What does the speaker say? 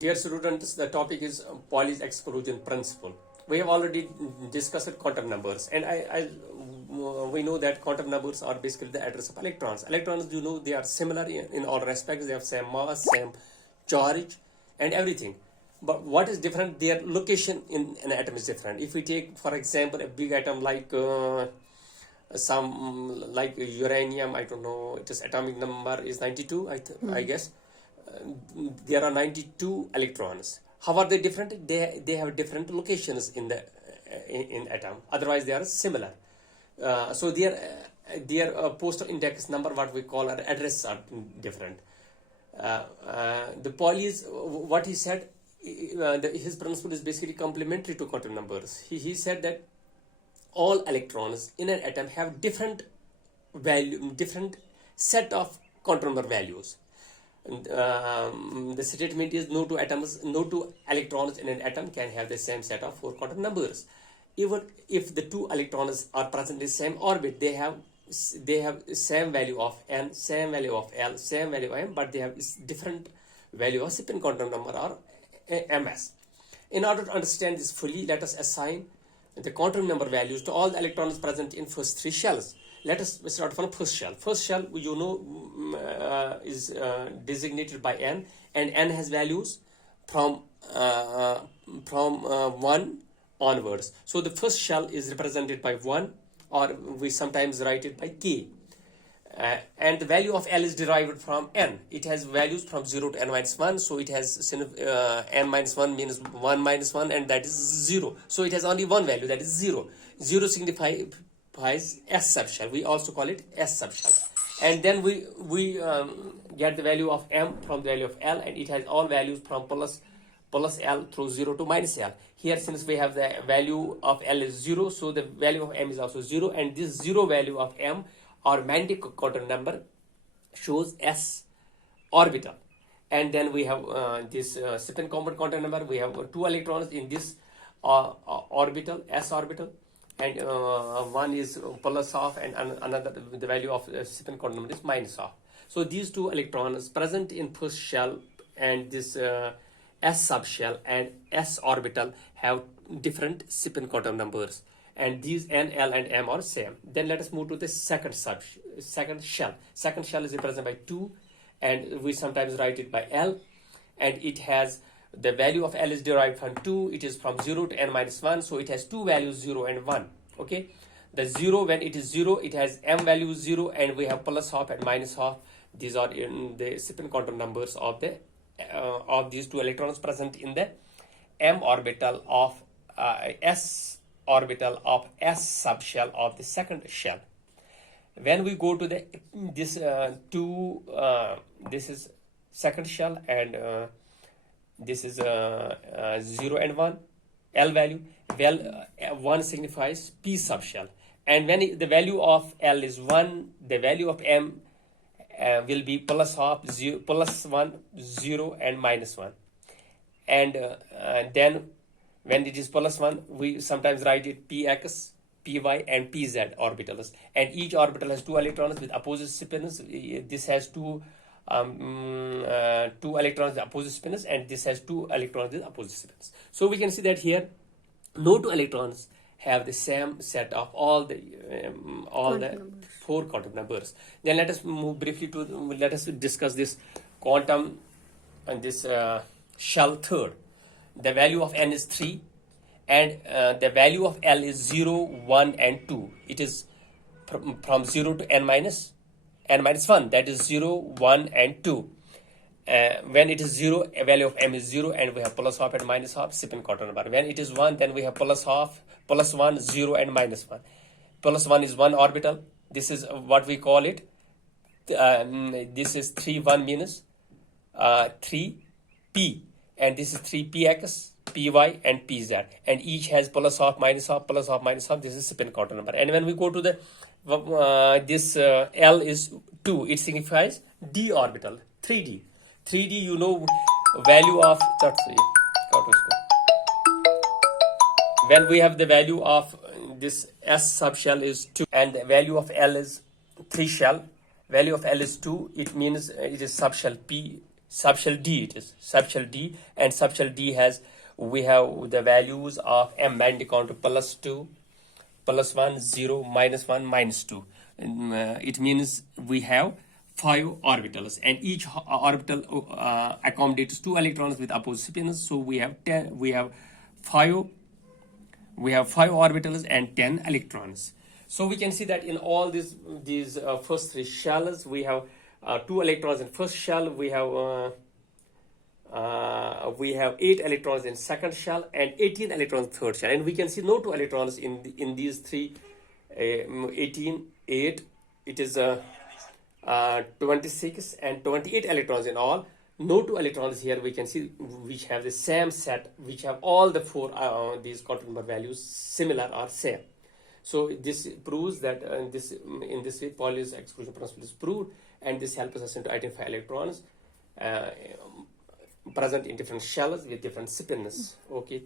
Dear students, the topic is Pauli's exclusion principle. We have already discussed quantum numbers, and we know that quantum numbers are basically the address of electrons. Electrons, they are similar in all respects. They have same mass, same charge, and everything. But what is different? Their location in an atom is different. If we take, for example, a big atom like like uranium, I don't know, its atomic number is 92, I guess. There are 92 electrons. How are they different? They have different locations in the in atom. Otherwise, they are similar. So their postal index number, what we call our address, are different. The Pauli's, what he said, his principle is basically complementary to quantum numbers. He said that all electrons in an atom have different set of quantum number values. The statement is no two electrons in an atom can have the same set of 4 quantum numbers. Even if the 2 electrons are present in the same orbit, they have same value of n, same value of l, same value of m, but they have different value of spin quantum number, or ms. In order to understand this fully, let us assign the quantum number values to all the electrons present in first 3 shells. Let us start from first shell. First shell, is designated by n, and n has values from 1 onwards. So the first shell is represented by 1, or we sometimes write it by k. And the value of L is derived from n. It has values from 0 to n minus 1. So it has n minus 1 means 1 minus 1, and that is 0. So it has only one value, that is 0. 0 signifies S subshell. We also call it S subshell. And then we get the value of M from the value of L, and it has all values from plus L through 0 to minus L. Here, since we have the value of L is 0, so the value of M is also 0, and this 0 value of M, or magnetic quantum number, shows S orbital. And then we have this spin quantum number. We have 2 electrons in this orbital, S orbital, and one is plus half, and another, the value of spin quantum number is minus half. So these 2 electrons present in first shell and this S subshell and S orbital have different spin quantum numbers, and these n, l, and m are same. Then let us move to the second shell. Second shell is represented by 2, and we sometimes write it by L, and it has the value of L is derived from 2. It is from 0 to n minus 1, so it has 2 values, 0 and 1. Okay, the 0, when it is 0, it has m value 0, and we have plus half and minus half. These are in the spin quantum numbers of the of these 2 electrons present in the m orbital of s orbital of s subshell of the second shell. When we go to the this is second shell, and this is 0 and 1 L value. Well, 1 signifies p subshell, and when the value of L is 1, the value of M will be plus half, 0, plus 1, 0, and minus 1. And then when it is plus 1, we sometimes write it px, py, and pz orbitals, and each orbital has 2 electrons with opposite spins. This has 2 electrons with opposite spins, and this has 2 electrons with opposite spins. So we can see that here no 2 electrons have the same set of all the 4 quantum numbers. Then let us move briefly to, let us discuss this quantum and this shell third. The value of n is 3, and the value of L is 0, 1, and 2. It is from 0 to n minus 1, that is 0, 1, and 2. When it is 0, a value of M is 0, and we have plus half and minus half, spin quantum number. When it is 1, then we have plus half, plus 1, 0, and minus 1. Plus 1 is 1 orbital. This is what we call it. This is 3, 1 means 3p, and this is 3px, py, and pz, and each has plus half, minus half, plus half, minus half. This is spin quantum number. And when we go to the this L is 2, it signifies d orbital, 3d. 3d, value of when we have the value of this S subshell is 2, and the value of L is 3 shell, value of L is 2, it means it is subshell P subshell D it is, subshell D, and subshell D has, we have the values of M magnetic counter plus 2, plus 1, 0, minus 1, minus 2. It means we have 5 orbitals, and each orbital accommodates 2 electrons with opposite spins. So we have 5 orbitals and 10 electrons. So we can see that in all these first 3 shells, we have 2 electrons in first shell, we have 8 electrons in second shell, and 18 electrons in third shell. And we can see no 2 electrons in these 3, 18, 8, it is 26 and 28 electrons in all. No 2 electrons here we can see, which have the same set, which have all the 4 these quantum number values similar or same. So this proves that in this way Pauli's exclusion principle is proved, and this helps us to identify electrons present in different shells with different spins. Okay.